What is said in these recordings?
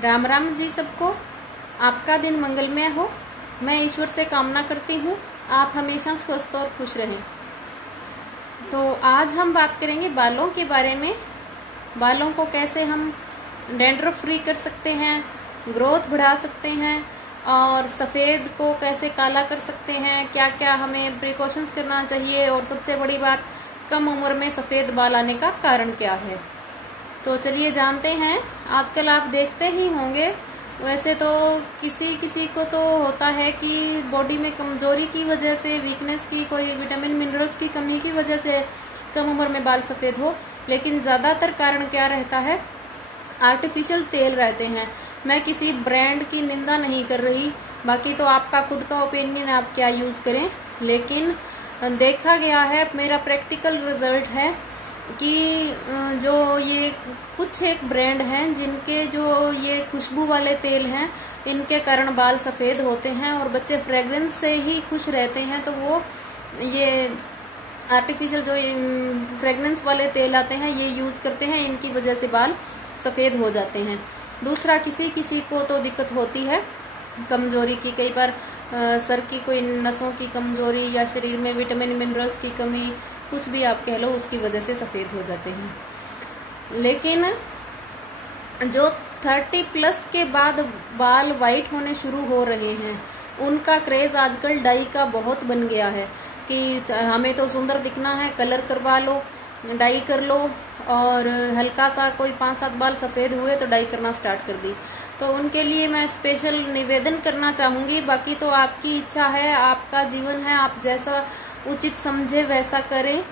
राम राम जी सबको। आपका दिन मंगलमय हो। मैं ईश्वर से कामना करती हूँ आप हमेशा स्वस्थ और खुश रहें। तो आज हम बात करेंगे बालों के बारे में। बालों को कैसे हम डैंड्रफ फ्री कर सकते हैं, ग्रोथ बढ़ा सकते हैं और सफ़ेद को कैसे काला कर सकते हैं, क्या क्या हमें प्रिकॉशंस करना चाहिए और सबसे बड़ी बात, कम उम्र में सफ़ेद बाल आने का कारण क्या है। तो चलिए जानते हैं। आजकल आप देखते ही होंगे, वैसे तो किसी किसी को तो होता है कि बॉडी में कमजोरी की वजह से, वीकनेस की, कोई विटामिन मिनरल्स की कमी की वजह से कम उम्र में बाल सफ़ेद हो, लेकिन ज़्यादातर कारण क्या रहता है, आर्टिफिशियल तेल रहते हैं। मैं किसी ब्रांड की निंदा नहीं कर रही, बाकी तो आपका खुद का ओपिनियन, आप क्या यूज़ करें, लेकिन देखा गया है, मेरा प्रैक्टिकल रिजल्ट है कि जो ये कुछ एक ब्रांड हैं जिनके जो ये खुशबू वाले तेल हैं, इनके कारण बाल सफ़ेद होते हैं और बच्चे फ्रेग्रेंस से ही खुश रहते हैं। तो वो ये आर्टिफिशियल जो फ्रेग्रेंस वाले तेल आते हैं ये यूज़ करते हैं, इनकी वजह से बाल सफ़ेद हो जाते हैं। दूसरा, किसी किसी को तो दिक्कत होती है कमजोरी की, कई बार सर की कोई नसों की कमजोरी या शरीर में विटामिन मिनरल्स की कमी, कुछ भी आप कह लो, उसकी वजह से सफ़ेद हो जाते हैं। लेकिन जो 30+ के बाद बाल वाइट होने शुरू हो रहे हैं, उनका क्रेज़ आजकल डाई का बहुत बन गया है कि हमें तो सुंदर दिखना है, कलर करवा लो, डाई कर लो, और हल्का सा कोई 5-7 बाल सफ़ेद हुए तो डाई करना स्टार्ट कर दी। तो उनके लिए मैं स्पेशल निवेदन करना चाहूँगी। बाकी तो आपकी इच्छा है, आपका जीवन है, आप जैसा उचित समझे वैसा करें।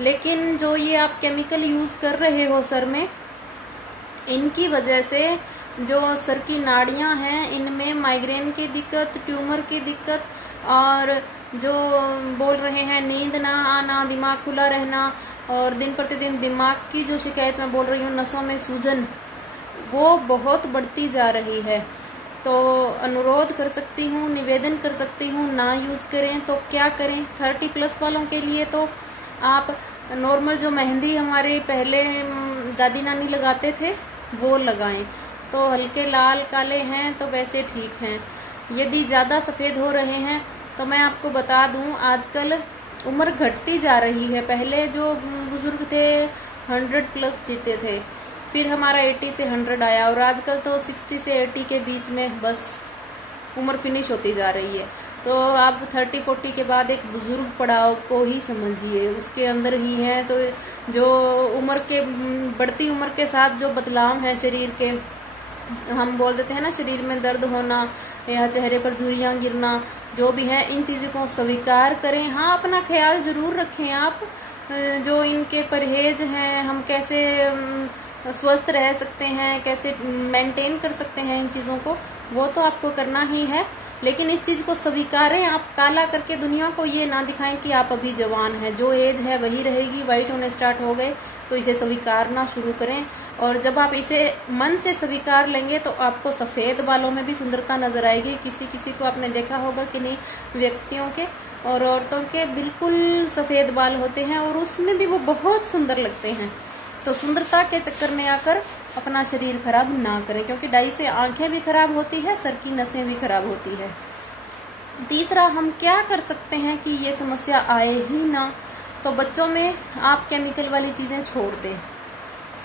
लेकिन जो ये आप केमिकल यूज़ कर रहे हो सर में, इनकी वजह से जो सर की नाड़ियाँ हैं, इनमें माइग्रेन की दिक्कत, ट्यूमर की दिक्कत, और जो बोल रहे हैं नींद ना आना, दिमाग खुला रहना, और दिन प्रतिदिन दिमाग की जो शिकायत मैं बोल रही हूँ, नसों में सूजन, वो बहुत बढ़ती जा रही है। तो अनुरोध कर सकती हूँ, निवेदन कर सकती हूँ, ना यूज़ करें तो क्या करें। 30+ वालों के लिए तो आप नॉर्मल जो मेहंदी हमारे पहले दादी नानी लगाते थे वो लगाएं, तो हल्के लाल काले हैं तो वैसे ठीक हैं। यदि ज़्यादा सफ़ेद हो रहे हैं तो मैं आपको बता दूं, आजकल उम्र घटती जा रही है। पहले जो बुज़ुर्ग थे 100+ जीते थे, फिर हमारा 80 से 100 आया, और आजकल तो 60 से 80 के बीच में बस उम्र फिनिश होती जा रही है। तो आप 30-40 के बाद एक बुजुर्ग पड़ाव को ही समझिए, उसके अंदर ही हैं। तो जो उम्र के बढ़ती उम्र के साथ जो बदलाव है शरीर के, हम बोल देते हैं ना, शरीर में दर्द होना या चेहरे पर झुर्रियाँ गिरना, जो भी है, इन चीज़ों को स्वीकार करें। हाँ, अपना ख्याल जरूर रखें आप, जो इनके परहेज हैं, हम कैसे स्वस्थ रह सकते हैं, कैसे मेंटेन कर सकते हैं इन चीज़ों को, वो तो आपको करना ही है। लेकिन इस चीज़ को स्वीकारें। आप काला करके दुनिया को ये ना दिखाएं कि आप अभी जवान हैं, जो एज है वही रहेगी। वाइट होने स्टार्ट हो गए तो इसे स्वीकारना शुरू करें, और जब आप इसे मन से स्वीकार लेंगे तो आपको सफ़ेद बालों में भी सुंदरता नजर आएगी। किसी किसी को आपने देखा होगा कि नहीं, व्यक्तियों के और औरतों के बिल्कुल सफ़ेद बाल होते हैं और उसमें भी वो बहुत सुंदर लगते हैं। तो सुंदरता के चक्कर में आकर अपना शरीर खराब ना करें, क्योंकि डाई से आंखें भी खराब होती है, सर की नसें भी खराब होती है। तीसरा, हम क्या कर सकते हैं कि ये समस्या आए ही ना, तो बच्चों में आप केमिकल वाली चीज़ें छोड़ दें।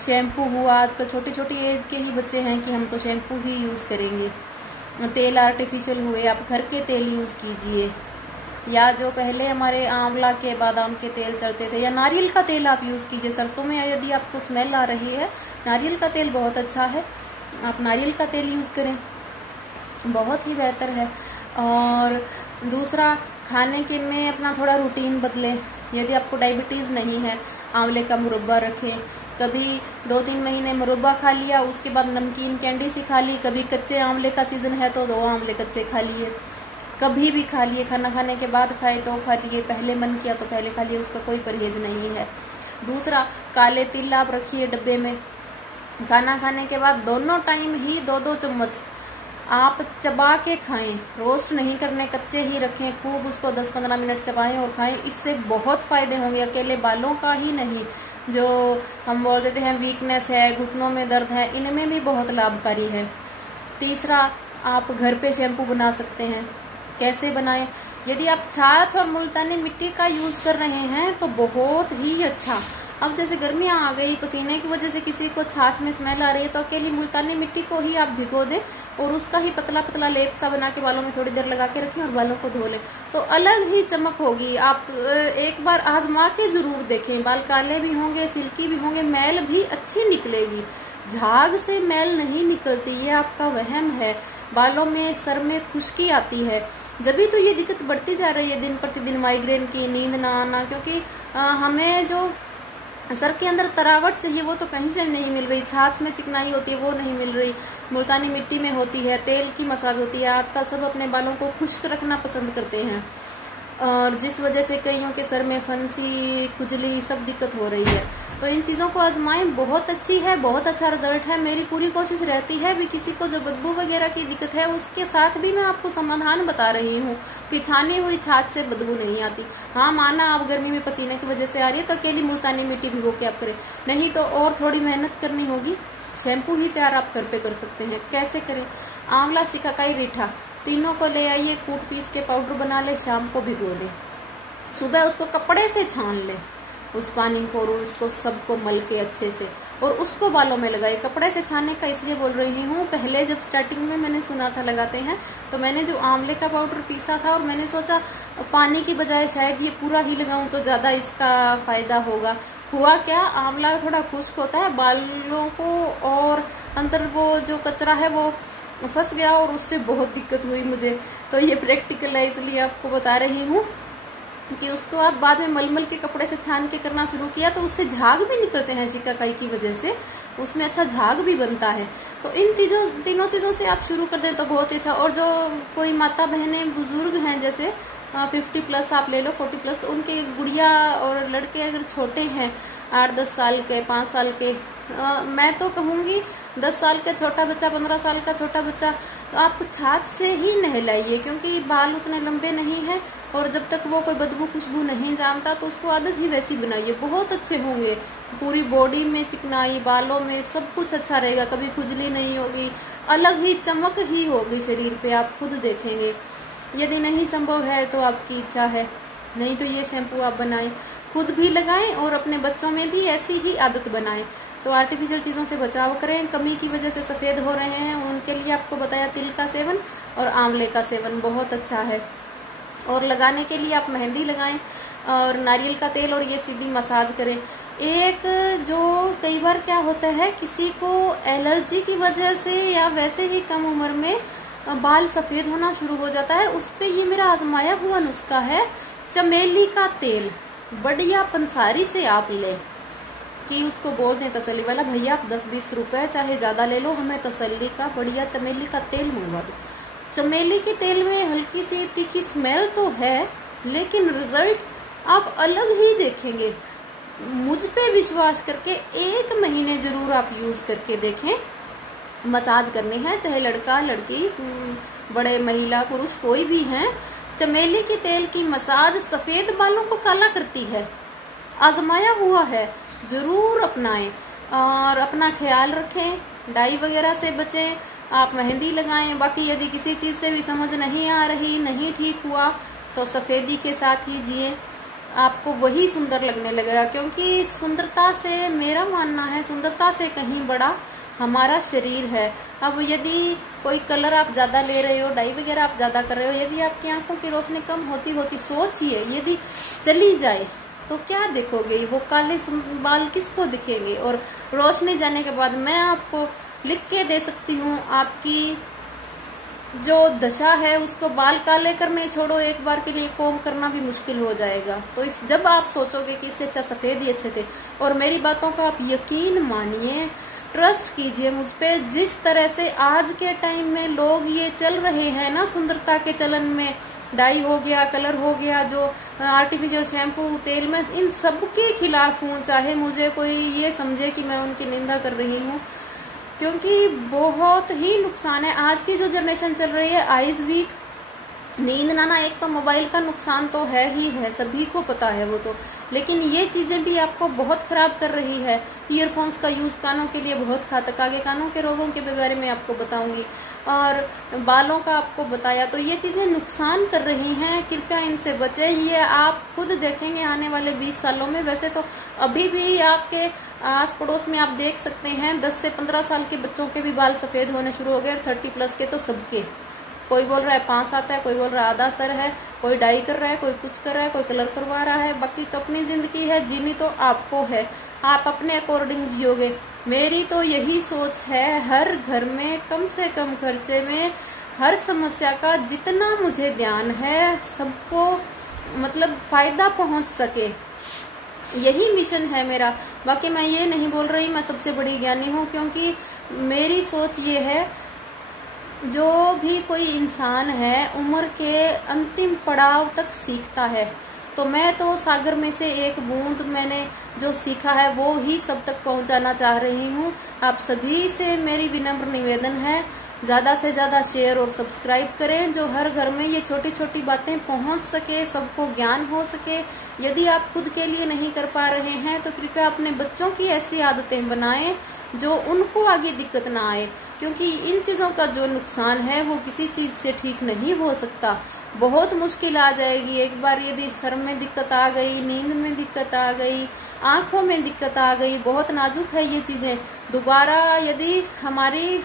शैम्पू हुआ, आजकल छोटी छोटी एज के ही बच्चे हैं कि हम तो शैम्पू ही यूज़ करेंगे। तेल आर्टिफिशियल हुए, आप घर के तेल यूज़ कीजिए, या जो पहले हमारे आंवला के, बादाम के तेल चलते थे, या नारियल का तेल आप यूज़ कीजिए। सरसों में यदि आपको स्मेल आ रही है, नारियल का तेल बहुत अच्छा है, आप नारियल का तेल यूज़ करें, बहुत ही बेहतर है। और दूसरा, खाने के में अपना थोड़ा रूटीन बदलें। यदि आपको डायबिटीज़ नहीं है, आंवले का मुरब्बा रखें। कभी 2-3 महीने मुरब्बा खा लिया, उसके बाद नमकीन कैंडी सी खा ली। कभी कच्चे आंवले का सीज़न है तो 2 आंवले कच्चे खा लिए, कभी भी खा लिए। खाना खाने के बाद खाए तो खा लिए, पहले मन किया तो पहले खा लिए, उसका कोई परहेज नहीं है। दूसरा, काले तिल आप रखिए डब्बे में। खाना खाने के बाद दोनों टाइम ही 2-2 चम्मच आप चबा के खाएं, रोस्ट नहीं करने, कच्चे ही रखें, खूब उसको 10-15 मिनट चबाएं और खाएं। इससे बहुत फ़ायदे होंगे, अकेले बालों का ही नहीं, जो हम बोल देते हैं वीकनेस है, घुटनों में दर्द है, इनमें भी बहुत लाभकारी है। तीसरा, आप घर पे शैम्पू बना सकते हैं। कैसे बनाएं? यदि आप छाछ और मुल्तानी मिट्टी का यूज कर रहे हैं तो बहुत ही अच्छा। अब जैसे गर्मियां आ गई, पसीने की वजह से किसी को छाछ में स्मेल आ रही है, तो अकेली मुल्तानी मिट्टी को ही आप भिगो दें और उसका ही पतला पतला लेप सा बना के बालों में थोड़ी देर लगा के रखें और बालों को धो लें, तो अलग ही चमक होगी। आप एक बार आजमा के जरूर देखें। बाल काले भी होंगे, सिल्की भी होंगे, मैल भी अच्छी निकलेगी। झाग से मैल नहीं निकलती, ये आपका वहम है। बालों में, सर में खुश्की आती है, जब तो ये दिक्कत बढ़ती जा रही है दिन प्रतिदिन, माइग्रेन की, नींद ना आना, क्योंकि हमें जो सर के अंदर तरावट चाहिए वो तो कहीं से नहीं मिल रही। छाछ में चिकनाई होती है वो नहीं मिल रही, मुल्तानी मिट्टी में होती है, तेल की मसाज होती है। आजकल सब अपने बालों को खुश्क रखना पसंद करते हैं और जिस वजह से कईयों के सर में फंसी, खुजली, सब दिक्कत हो रही है। तो इन चीज़ों को आजमाएं, बहुत अच्छी है, बहुत अच्छा रिजल्ट है। मेरी पूरी कोशिश रहती है भी किसी को जो बदबू वगैरह की दिक्कत है उसके साथ भी मैं आपको समाधान बता रही हूँ कि छानी हुई छाछ से बदबू नहीं आती। हाँ, माना आप गर्मी में पसीने की वजह से आ रही है तो अकेली मुल्तानी मिट्टी भिगो के आप करें, नहीं तो और थोड़ी मेहनत करनी होगी। शैम्पू ही तैयार आप घर पे कर सकते हैं। कैसे करें? आंवला, शिकाकाई, रीठा, तीनों को ले आइए, कूट पीस के पाउडर बना ले, शाम को भिगो दे, सुबह उसको कपड़े से छान ले उस पानी को और उसको सबको मल के अच्छे से और उसको बालों में लगाए। कपड़े से छानने का इसलिए बोल रही हूँ, पहले जब स्टार्टिंग में मैंने सुना था लगाते हैं तो मैंने जो आंवले का पाउडर पीसा था और मैंने सोचा पानी की बजाय शायद ये पूरा ही लगाऊं तो ज्यादा इसका फायदा होगा। हुआ क्या, आंवला थोड़ा खुश्क होता है बालों को और अंदर वो जो कचरा है वो फंस गया और उससे बहुत दिक्कत हुई मुझे। तो ये प्रैक्टिकल है इसलिए आपको बता रही हूँ कि उसको आप बाद में मलमल के कपड़े से छान के करना शुरू किया तो उससे झाग भी निकलते हैं, शिकाकाई की वजह से उसमें अच्छा झाग भी बनता है। तो इन तीनों चीज़ों से आप शुरू कर दें तो बहुत ही अच्छा। और जो कोई माता बहनें बुजुर्ग हैं, जैसे 50+ आप ले लो, 40+, तो उनके गुड़िया और लड़के अगर छोटे हैं 8-10 साल के, 5 साल के, मैं तो कहूँगी 10 साल का छोटा बच्चा, 15 साल का छोटा बच्चा, तो आप छाछ से ही नहलाइए, क्योंकि बाल उतने लंबे नहीं हैं और जब तक वो कोई बदबू खुशबू नहीं जानता तो उसको आदत ही वैसी बनाइए, बहुत अच्छे होंगे। पूरी बॉडी में चिकनाई, बालों में सब कुछ अच्छा रहेगा, कभी खुजली नहीं होगी, अलग ही चमक ही होगी शरीर पे, आप खुद देखेंगे। यदि नहीं संभव है तो आपकी इच्छा है, नहीं तो ये शैम्पू आप बनाएं, खुद भी लगाएं और अपने बच्चों में भी ऐसी ही आदत बनाएं। तो आर्टिफिशियल चीज़ों से बचाव करें। कमी की वजह से सफ़ेद हो रहे हैं उनके लिए आपको बताया तिल का सेवन और आंवले का सेवन बहुत अच्छा है। और लगाने के लिए आप मेहंदी लगाएं और नारियल का तेल और ये सीधी मसाज करें। एक जो कई बार क्या होता है, किसी को एलर्जी की वजह से या वैसे ही कम उम्र में बाल सफ़ेद होना शुरू हो जाता है, उस पे ये मेरा आजमाया हुआ नुस्खा है, चमेली का तेल बढ़िया पंसारी से आप लें कि उसको बोल दें तसल्ली वाला, भैया आप 10-20 रुपए चाहे ज़्यादा ले लो, हमें तसल्ली का बढ़िया चमेली का तेल मंगवा दो। चमेली के तेल में हल्की सी तीखी स्मेल तो है लेकिन रिजल्ट आप अलग ही देखेंगे। मुझ पे विश्वास करके 1 महीने जरूर आप यूज करके देखें। मसाज करनी है, चाहे लड़का लड़की, बड़े महिला पुरुष कोई भी हैं, चमेली के तेल की मसाज सफेद बालों को काला करती है, आजमाया हुआ है, जरूर अपनाएं और अपना ख्याल रखें, डाई वगैरह से बचें, आप मेहंदी लगाएं। बाकी यदि किसी चीज से भी समझ नहीं आ रही, नहीं ठीक हुआ तो सफेदी के साथ ही जिए, आपको वही सुंदर लगने लगेगा। क्योंकि सुंदरता से, मेरा मानना है, सुंदरता से कहीं बड़ा हमारा शरीर है। अब यदि कोई कलर आप ज्यादा ले रहे हो, डाई वगैरह आप ज्यादा कर रहे हो, यदि आपकी आंखों की रोशनी कम होती सोचिए यदि चली जाए तो क्या देखोगे, वो काले बाल किसको दिखेंगे। और रोशनी जाने के बाद मैं आपको लिख के दे सकती हूँ, आपकी जो दशा है उसको बाल काले करने छोड़ो, एक बार के लिए कोम करना भी मुश्किल हो जाएगा। तो जब आप सोचोगे कि इससे अच्छा सफेद ही अच्छे थे, और मेरी बातों का आप यकीन मानिए, ट्रस्ट कीजिए मुझ पे, जिस तरह से आज के टाइम में लोग ये चल रहे हैं ना, सुंदरता के चलन में, डाई हो गया, कलर हो गया, जो आर्टिफिशियल शैम्पू, तेल, में इन सब के खिलाफ हूँ। चाहे मुझे कोई ये समझे कि मैं उनकी निंदा कर रही हूँ, क्योंकि बहुत ही नुकसान है। आज की जो जनरेशन चल रही है, आईज वीक, नींद ना आना, एक तो मोबाइल का नुकसान तो है ही है, सभी को पता है वो तो, लेकिन ये चीज़ें भी आपको बहुत ख़राब कर रही है। ईयरफोन्स का यूज़ कानों के लिए बहुत घातक, आगे कानों के रोगों के बारे में आपको बताऊंगी, और बालों का आपको बताया। तो ये चीज़ें नुकसान कर रही हैं, कृपया इनसे बचें। ये आप खुद देखेंगे आने वाले 20 सालों में। वैसे तो अभी भी आपके आस पड़ोस में आप देख सकते हैं 10 से 15 साल के बच्चों के भी बाल सफ़ेद होने शुरू हो गए, 30+ के तो सबके। कोई बोल रहा है 5 आता है, कोई बोल रहा है आधा सर है, कोई डाई कर रहा है, कोई कुछ कर रहा है, कोई कलर करवा रहा है। बाकी तो अपनी ज़िंदगी है, जीनी तो आपको है, आप अपने अकॉर्डिंग जियोगे। मेरी तो यही सोच है, हर घर में कम से कम खर्चे में हर समस्या का जितना मुझे ध्यान है सबको मतलब फ़ायदा पहुंच सके, यही मिशन है मेरा। बाकी मैं ये नहीं बोल रही मैं सबसे बड़ी ज्ञानी हूँ, क्योंकि मेरी सोच ये है, जो भी कोई इंसान है उम्र के अंतिम पड़ाव तक सीखता है। तो मैं तो सागर में से एक बूंद मैंने जो सीखा है वो ही सब तक पहुंचाना चाह रही हूँ। आप सभी से मेरी विनम्र निवेदन है, ज़्यादा से ज़्यादा शेयर और सब्सक्राइब करें, जो हर घर में ये छोटी छोटी बातें पहुंच सके, सबको ज्ञान हो सके। यदि आप खुद के लिए नहीं कर पा रहे हैं तो कृपया अपने बच्चों की ऐसी आदतें बनाएं जो उनको आगे दिक्कत ना आए, क्योंकि इन चीज़ों का जो नुकसान है वो किसी चीज़ से ठीक नहीं हो सकता। बहुत मुश्किल आ जाएगी एक बार यदि सर में दिक्कत आ गई, नींद में दिक्कत आ गई, आँखों में दिक्कत आ गई, बहुत नाजुक है ये चीज़ें। दोबारा यदि हमारी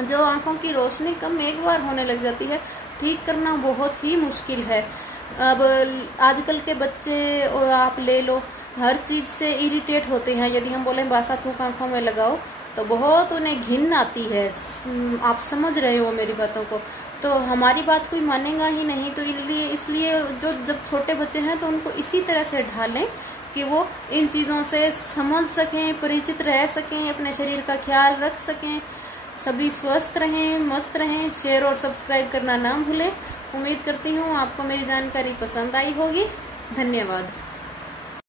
जो आँखों की रोशनी कम एक बार होने लग जाती है, ठीक करना बहुत ही मुश्किल है। अब आजकल के बच्चे और आप ले लो, हर चीज़ से इरिटेट होते हैं। यदि हम बोलें बासा थूक आँखों में लगाओ तो बहुत उन्हें घिन आती है। आप समझ रहे हो मेरी बातों को। तो हमारी बात कोई मानेगा ही नहीं। तो इसलिए जो जब छोटे बच्चे हैं तो उनको इसी तरह से ढालें कि वो इन चीज़ों से समझ सकें, परिचित रह सकें, अपने शरीर का ख्याल रख सकें। सभी स्वस्थ रहें, मस्त रहें। शेयर और सब्सक्राइब करना ना भूलें। उम्मीद करती हूँ आपको मेरी जानकारी पसंद आई होगी। धन्यवाद।